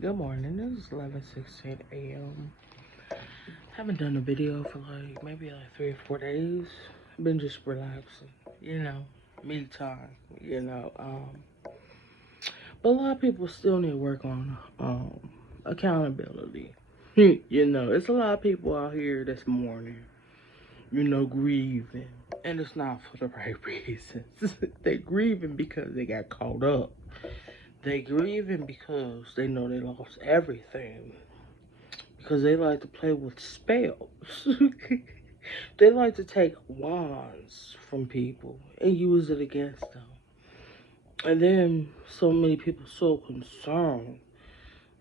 Good morning. This is 11:16 a.m. Haven't done a video for maybe 3 or 4 days. Been just relaxing, me time, But a lot of people still need to work on accountability. It's a lot of people out here this morning, grieving, and it's not for the right reasons. They're grieving because they got caught up. They grieving because they know they lost everything. Because they like to play with spells. They like to take wands from people and use it against them. And then so many people so concerned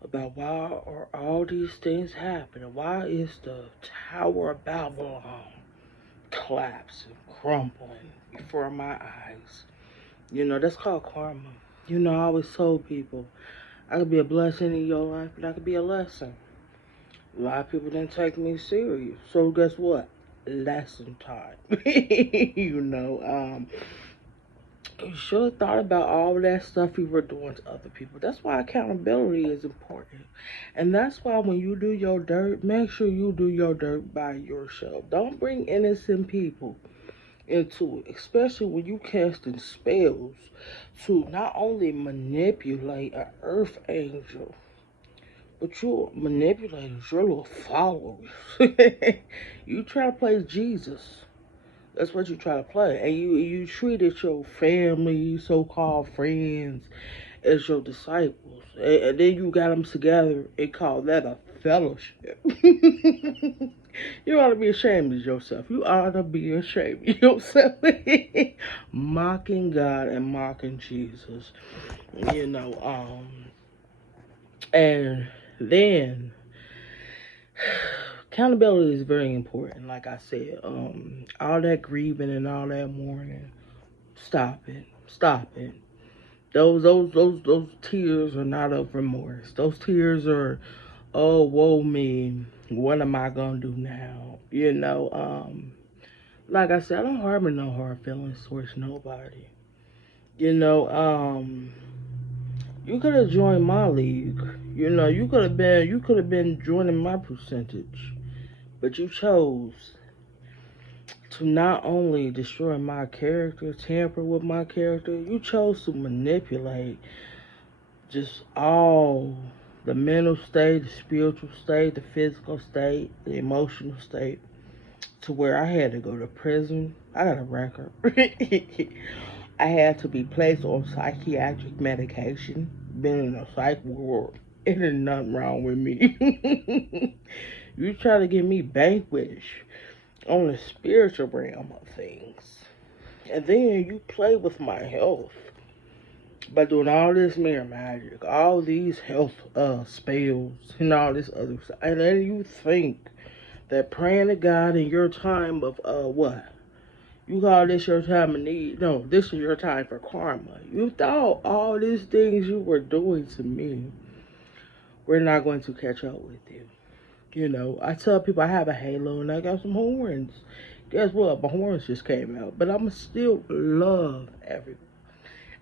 about why are all these things happening? Why is the Tower of Babylon collapsing, crumbling before my eyes? That's called karma. I always told people I could be a blessing in your life, but I could be a lesson. A lot of people didn't take me serious. So guess what? Lesson time. You should have thought about all that stuff you were doing to other people. That's why accountability is important. And that's why when you do your dirt, make sure you do your dirt by yourself. Don't bring innocent people into it, especially when you casting spells to not only manipulate an earth angel, but your manipulators, your little followers. You try to play Jesus. That's what you try to play. And you treated your family, so-called friends, as your disciples. And then you got them together and call that a fellowship. You ought to be ashamed of yourself. You ought to be ashamed of yourself. Mocking God and mocking Jesus. You know, um, and then accountability is very important. Like I said, all that grieving and all that mourning, stop it, stop it. Those tears are not of remorse. Those tears are, oh, woe me. What am I gonna do now? Like I said, I don't harbor no hard feelings towards nobody. You know, um, you could have joined my league. You could have been joining my percentage. But you chose to not only destroy my character, tamper with my character, you chose to manipulate just all the mental state, the spiritual state, the physical state, the emotional state, to where I had to go to prison. I got a record. I had to be placed on psychiatric medication, been in a psych ward. It ain't nothing wrong with me. You try to get me vanquished on the spiritual realm of things. And then you play with my health by doing all this mirror magic, all these health spells, and all this other stuff. And then you think that praying to God in your time of what? You call this your time of need? No, this is your time for karma. You thought all these things you were doing to me were not going to catch up with you. I tell people I have a halo and I got some horns. Guess what? My horns just came out. But I'ma still love everyone.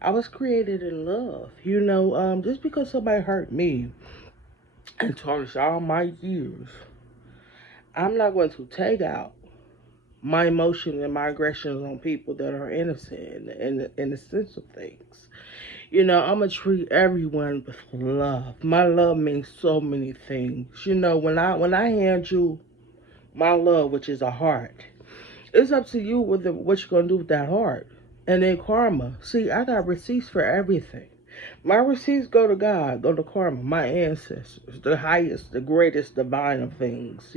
I was created in love. Just because somebody hurt me and tarnished all my years, I'm not going to take out my emotion and my aggressions on people that are innocent in the sense of things. I'm gonna treat everyone with love. My love means so many things. When I hand you my love, which is a heart, it's up to you what you're gonna do with that heart. And then karma. See, I got receipts for everything. My receipts go to God, go to karma, my ancestors, the highest, the greatest divine of things.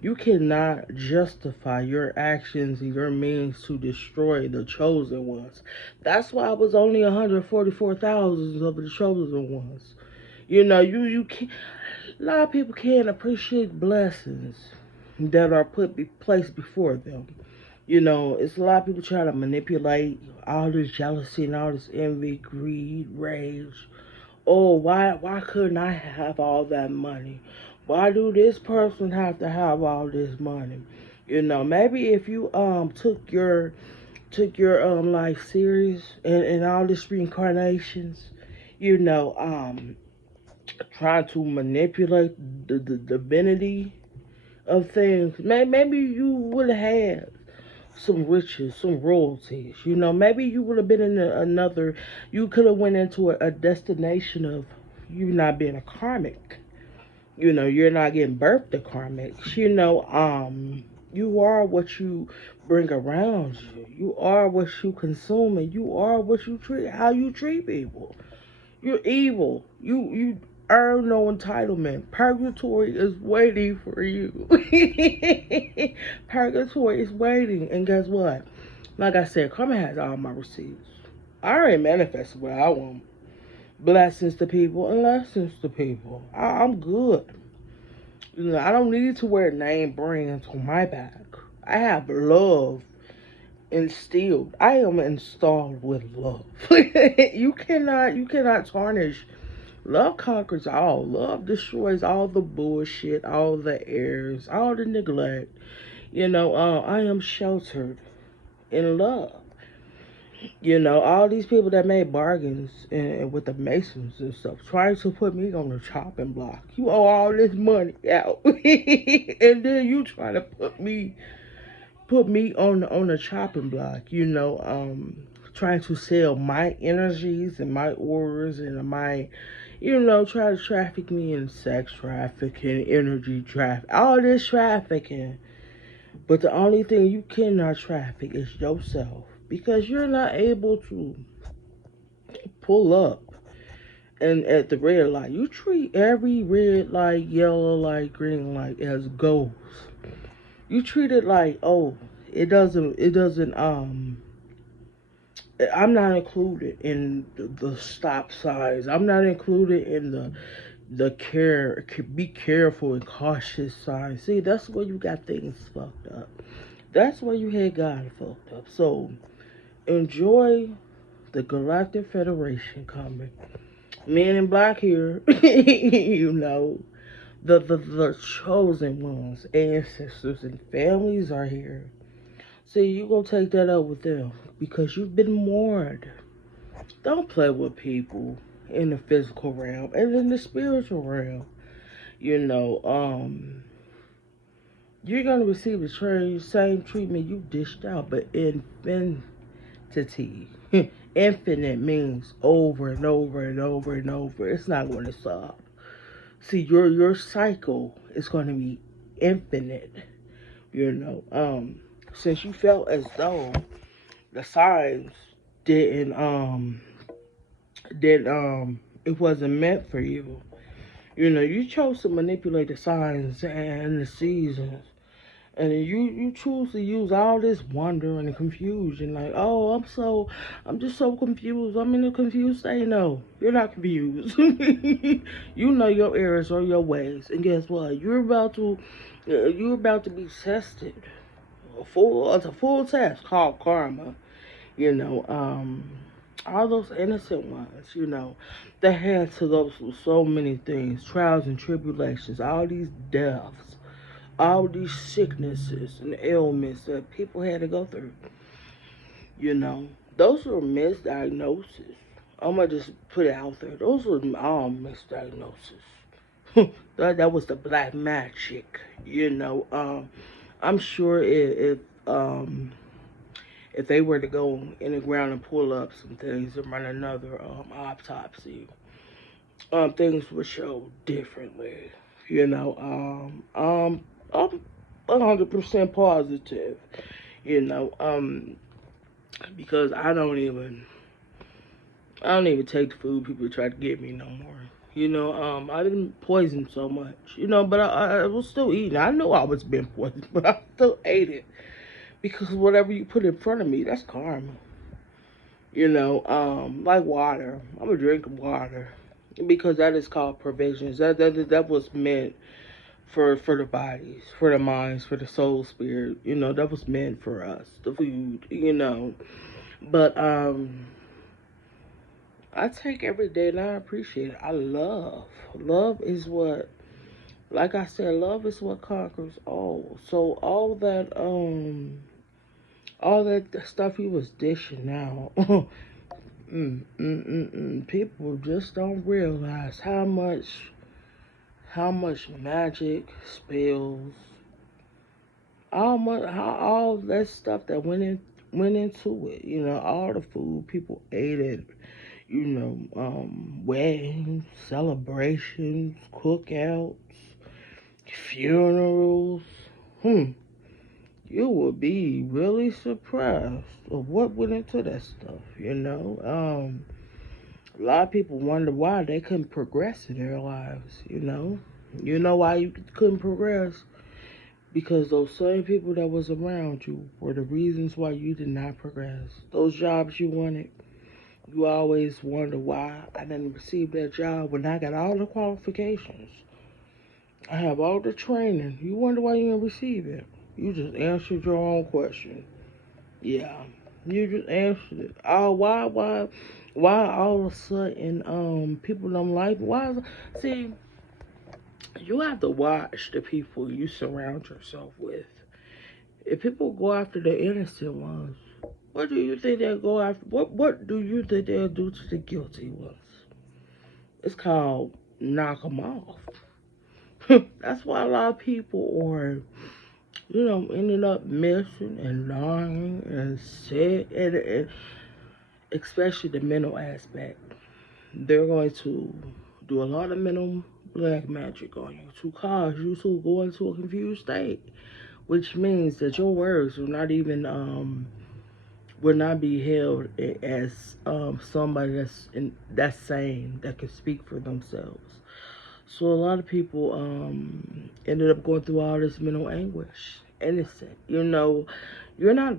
You cannot justify your actions and your means to destroy the chosen ones. That's why it was only 144,000 of the chosen ones. You can't, a lot of people can't appreciate blessings that are placed before them. It's a lot of people trying to manipulate all this jealousy and all this envy, greed, rage. Oh, why couldn't I have all that money? Why do this person have to have all this money? Maybe if you took your life serious and all this reincarnations, you know, um trying to manipulate the divinity of things. Maybe you would have had some riches, some royalties. You know, maybe you would have been in another. You could have went into a destination of you not being a karmic. You know, you're not getting birthed to karmics. You know, you are what you bring around you. You are what you consume, and you are what you treat. How you treat people. You're evil. You earn no entitlement. Purgatory is waiting for you. Purgatory is waiting, and guess what? Like I said, karma has all my receipts. I already manifested what I want. Blessings to people and lessons to people. I'm good. You know, I don't need to wear name brands on my back. I have love instilled. I am installed with love. You cannot tarnish. Love conquers all. Love destroys all the bullshit, all the errors, all the neglect. You know, I am sheltered in love. You know, all these people that made bargains and with the Masons and stuff, trying to put me on the chopping block. You owe all this money out, and then you try to put me on the chopping block. You know, trying to sell my energies and my auras and my, you know, try to traffic me in sex trafficking, energy traffic, all this trafficking. But the only thing you cannot traffic is yourself because you're not able to pull up and at the red light. You treat every red light, yellow light, green light as goals. You treat it like, oh, it doesn't. I'm not included in the stop signs. I'm not included in the care, be careful and cautious signs. See, that's where you got things fucked up. That's where you had God fucked up. So enjoy the Galactic Federation coming. Men in black here, you know, the chosen ones, ancestors and families are here. See, you gonna take that up with them because you've been warned. Don't play with people in the physical realm and in the spiritual realm. You know, you're gonna receive the same treatment you dished out, but infinity. Infinite means over and over and over and over. It's not going to stop. See, your cycle is going to be infinite. You know, since you felt as though the signs didn't it wasn't meant for you. You know, you chose to manipulate the signs and the seasons. And you choose to use all this wonder and confusion, like, oh, I'm just so confused. I'm in a confused state. No, you're not confused. You know your errors or your ways, and guess what? You're about to be tested. It's a full test called karma. You know, all those innocent ones. You know, they had to go through so many things, trials and tribulations, all these deaths, all these sicknesses and ailments that people had to go through. You know, those were misdiagnoses. I'm gonna just put it out there. Those were all misdiagnoses. That was the black magic. You know, I'm sure if they were to go in the ground and pull up some things and run another autopsy, things would show differently. You know, I'm 100% positive. You know, because I don't even take the food people try to give me no more. You know, I didn't poison so much. You know, but I was still eating. I knew I was being poisoned, but I still ate it because whatever you put in front of me, that's karma. You know, like water. I'm a drink of water because that is called provisions. That was meant for the bodies, for the minds, for the soul, spirit. You know, that was meant for us, the food. You know, but I take every day and I appreciate it. I love is what, like I said, love is what conquers all. So all that stuff he was dishing out. People just don't realize how much magic, spells, all that stuff that went into it. You know, all the food people ate at, weddings, celebrations, cookouts, funerals. Hmm. You would be really surprised of what went into that stuff. A lot of people wonder why they couldn't progress in their lives. You know why you couldn't progress? Because those same people that was around you were the reasons why you did not progress. Those jobs you wanted, you always wonder why I didn't receive that job when I got all the qualifications. I have all the training. You wonder why you didn't receive it. You just answered your own question. Yeah, you just answered it. Oh, why all of a sudden people don't like me? See, you have to watch the people you surround yourself with. If people go after the innocent ones, what do you think they'll go after? What do you think they'll do to the guilty ones? It's called knock them off. That's why a lot of people are, ended up missing and lying and sick, and especially the mental aspect. They're going to do a lot of mental black magic on you to cause you to go into a confused state, which means that your words will not be held as somebody that's sane, that can speak for themselves. So a lot of people ended up going through all this mental anguish. Innocent, you're not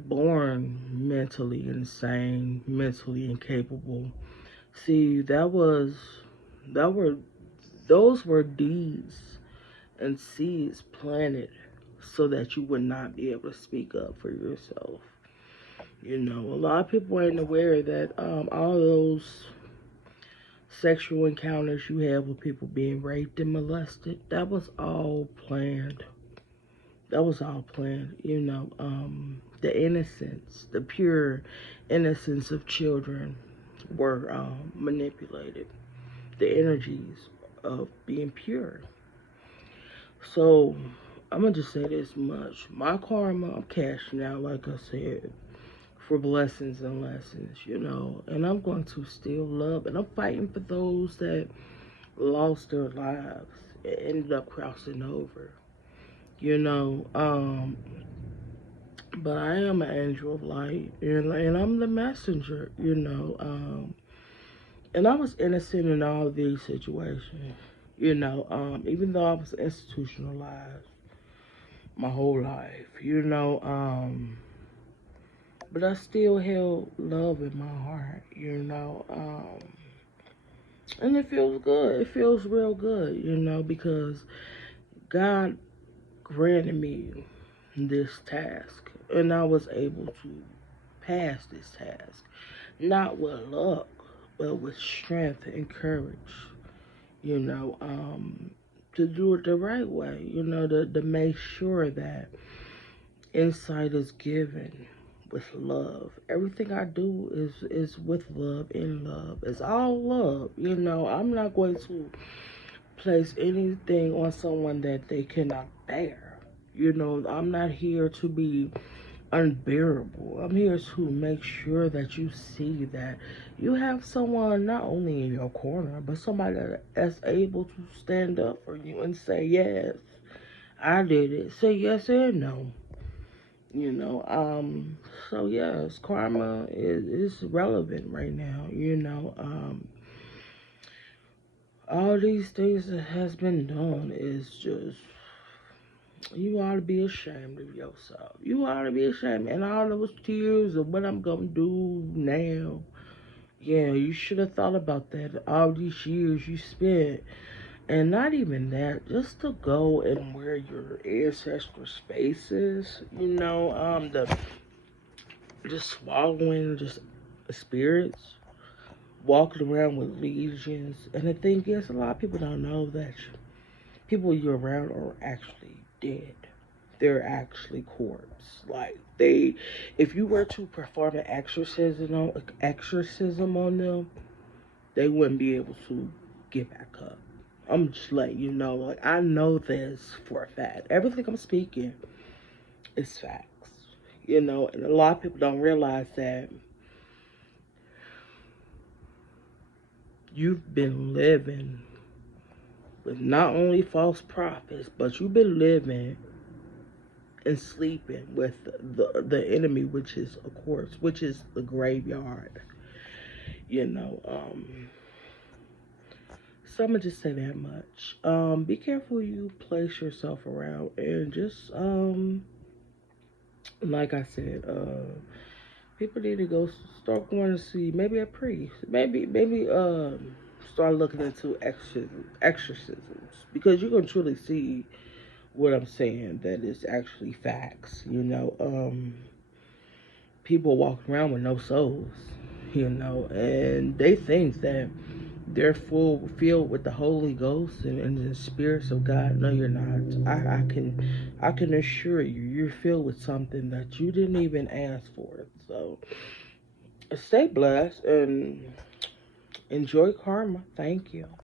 born mentally insane, mentally incapable. See, that were those were deeds and seeds planted so that you would not be able to speak up for yourself. A lot of people ain't aware that all those sexual encounters you have with people being raped and molested, that was all planned. That was all planned. The innocence, the pure innocence of children were manipulated. The energies of being pure. So I'm gonna just say this much: my karma, I'm cashing out, like I said, for blessings and lessons, and I'm going to still love, and I'm fighting for those that lost their lives and ended up crossing over, you know. But I am an angel of light, and I'm the messenger, and I was innocent in all of these situations, even though I was institutionalized my whole life, but I still held love in my heart, and it feels good. It feels real good, because God granted me this task, and I was able to pass this task, not with luck, but with strength and courage, you know, um, to do it the right way, to make sure that insight is given with love. Everything I do is with love, in love. It's all love, I'm not going to place anything on someone that they cannot bear. I'm not here to be unbearable. I'm here to make sure that you see that you have someone not only in your corner, but somebody that's able to stand up for you and say, yes, I did it. Say yes and no. So yes, karma is relevant right now. All these things that has been done is just, you ought to be ashamed of yourself. You ought to be ashamed. And all those tears of what I'm gonna do now. Yeah, you should have thought about that all these years you spent. And not even that, just to go and where your ancestral spaces, the just swallowing just spirits, walking around with legions. And the thing is, a lot of people don't know that people you're around are actually dead. they're actually corpse. Like they, if you were to perform an exorcism on them, they wouldn't be able to get back up. I'm just letting you know. Like I know this for a fact. Everything I'm speaking is facts. And a lot of people don't realize that you've been living with not only false prophets, but you've been living and sleeping with the enemy, which is of course, which is the graveyard. You know, so I'm gonna just say that much. Be careful who you place yourself around, and just like I said, people need to go start going to see maybe a priest, maybe start looking into exorcisms because you can truly see what I'm saying that is actually facts. People walking around with no souls, and they think that they're filled with the Holy Ghost and the spirits of God. No, you're not. I can assure you, you're filled with something that you didn't even ask for. So stay blessed and enjoy karma. Thank you.